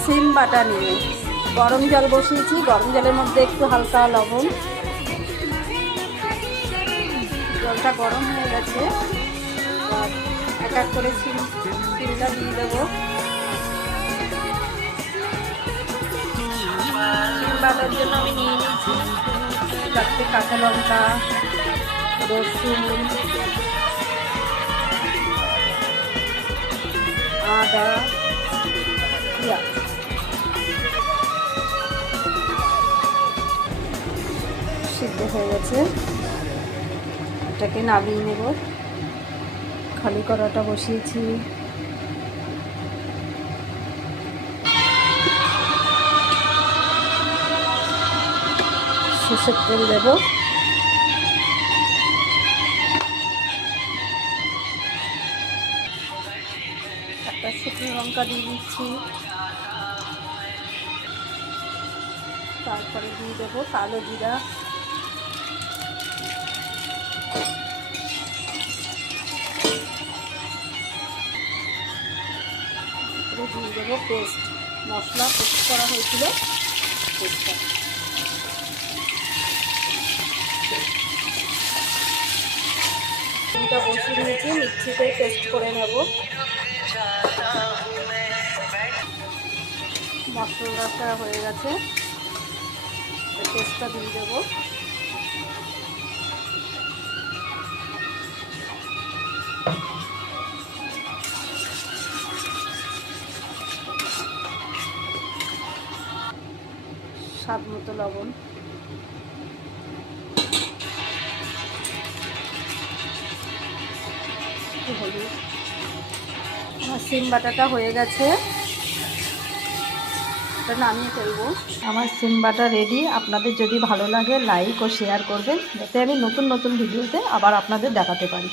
সিম বাটা নিয়ে। গরম জল বসিয়েছি, গরম জলের মধ্যে একটু হালকা লবণ। জলটা গরম হয়ে গেছে। এক এক করে সিম, সিমটা দিয়ে দেবো। সিম বাটার জন্য আমি নিয়ে নিয়েছি চারটে কাঁচা লঙ্কা, রসুন, আদা। পেঁয়াজ সিদ্ধ হয়ে গেছে। এটাকে নামিয়ে নেব। খালি করাটা বসিয়েছি। সর্ষের তেল দেবো। একটা শুকনো লঙ্কা দিয়ে দিচ্ছি। তারপরে দিয়ে দেবো কালো জিরা। দিয়ে দেবো পেস্ট মশলা পেস্ট করা হয়েছিল পেস্টটা চিনিটা বসিয়ে নিয়েছি, মিক্সিতে পেস্ট করে নেব। মশলাটা হয়ে গেছে। পেস্টটা দিয়ে দেবো। স্বাদ মতো লবণ। হলুদ। আমার সিম বাটাটা হয়ে গেছে। এটা নামিয়ে ফেলব আমার সিম বাটা রেডি আপনাদের যদি ভালো লাগে লাইক ও শেয়ার করবেন। যাতে আমি নতুন নতুন ভিডিওতে আবার আপনাদের দেখাতে পারি।